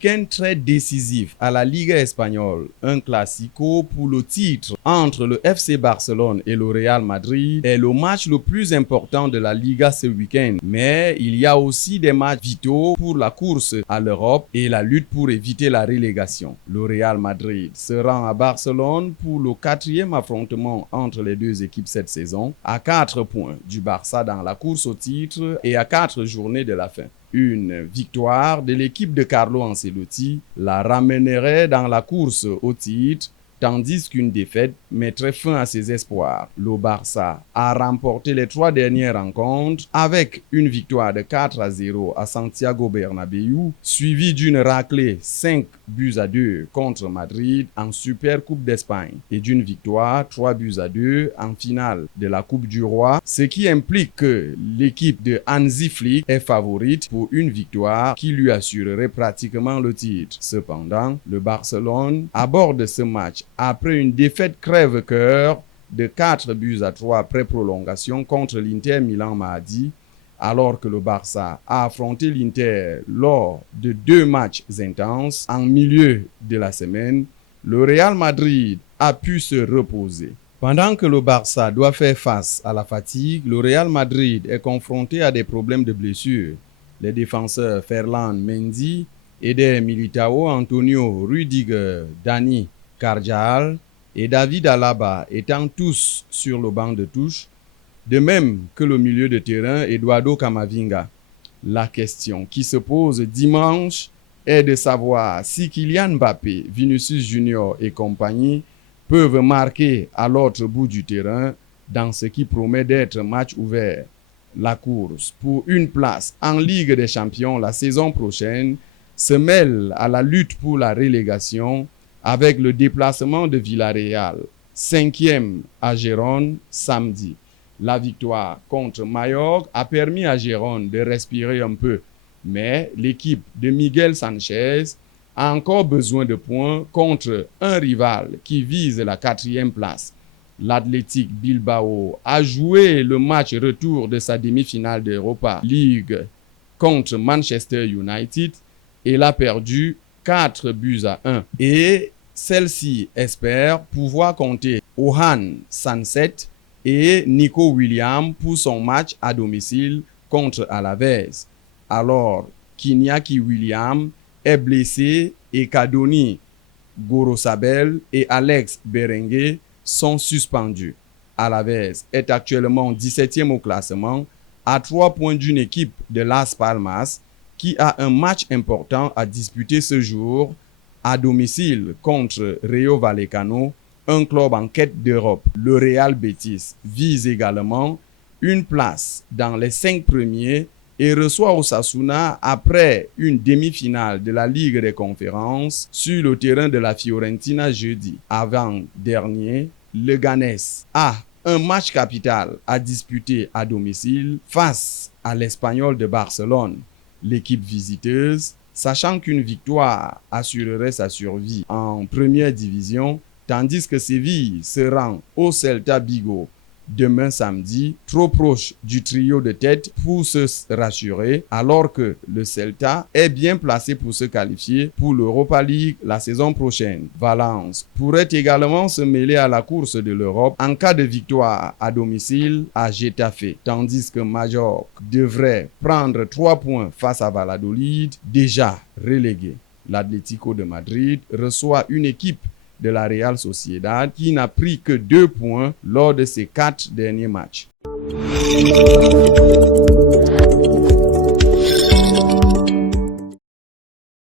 week-end très décisif à la Liga espagnole, un classico pour le titre entre le FC Barcelone et le Real Madrid est le match le plus important de la Liga ce week-end. Mais il y a aussi des matchs vitaux pour la course à l'Europe et la lutte pour éviter la relégation. Le Real Madrid se rend à Barcelone pour le 4e affrontement entre les deux équipes cette saison, à 4 points du Barça dans la course au titre et à 4 journées de la fin. Une victoire de l'équipe de Carlo Ancelotti la ramènerait dans la course au titre, tandis qu'une défaite mettrait fin à ses espoirs. Le Barça a remporté les 3 dernières rencontres avec une victoire de 4-0 à Santiago Bernabéu, suivie d'une raclée 5-2 contre Madrid en Super Coupe d'Espagne et d'une victoire 3-2 en finale de la Coupe du Roi, ce qui implique que l'équipe de Hansi Flick est favorite pour une victoire qui lui assurerait pratiquement le titre. Cependant, le Barcelone aborde ce match après une défaite crève-cœur de 4-3 après prolongation contre l'Inter Milan mardi, alors que le Barça a affronté l'Inter lors de 2 matchs intenses en milieu de la semaine, le Real Madrid a pu se reposer. Pendant que le Barça doit faire face à la fatigue, le Real Madrid est confronté à des problèmes de blessures. Les défenseurs Ferland Mendy, Eder Militao, Antonio Rüdiger, Dani Carvajal et David Alaba étant tous sur le banc de touche, de même que le milieu de terrain Eduardo Camavinga. La question qui se pose dimanche est de savoir si Kylian Mbappé, Vinicius Junior et compagnie peuvent marquer à l'autre bout du terrain dans ce qui promet d'être match ouvert. La course pour une place en Ligue des Champions la saison prochaine se mêle à la lutte pour la relégation avec le déplacement de Villarreal, 5e à Gérone samedi. La victoire contre Mallorca a permis à Gérone de respirer un peu, mais l'équipe de Miguel Sanchez a encore besoin de points contre un rival qui vise la 4e place. L'Athletic Bilbao a joué le match retour de sa demi-finale d'Europa League contre Manchester United et l'a perdu 4-1. Et celle-ci espère pouvoir compter Johan Sanset et Nico Williams pour son match à domicile contre Alavés, alors qu'Iñaki Williams est blessé et qu'Adoni Gorosabel et Alex Berenguer sont suspendus. Alavés est actuellement 17e au classement, à 3 points d'une équipe de Las Palmas qui a un match important à disputer ce jour à domicile contre Rayo Vallecano, un club en quête d'Europe. Le Real Betis vise également une place dans les 5 premiers et reçoit Osasuna après une demi-finale de la Ligue des Conférences sur le terrain de la Fiorentina jeudi. Avant-dernier, le Ganés a un match capital à disputer à domicile face à l'Espagnol de Barcelone. L'équipe visiteuse, sachant qu'une victoire assurerait sa survie en première division, tandis que Séville se rend au Celta Vigo demain samedi, trop proche du trio de tête pour se rassurer, alors que le Celta est bien placé pour se qualifier pour l'Europa League la saison prochaine. Valence pourrait également se mêler à la course de l'Europe en cas de victoire à domicile à Getafe, tandis que Majorque devrait prendre 3 points face à Valladolid, déjà relégué. L'Atlético de Madrid reçoit une équipe de la Real Sociedad qui n'a pris que 2 points lors de ses 4 derniers matchs.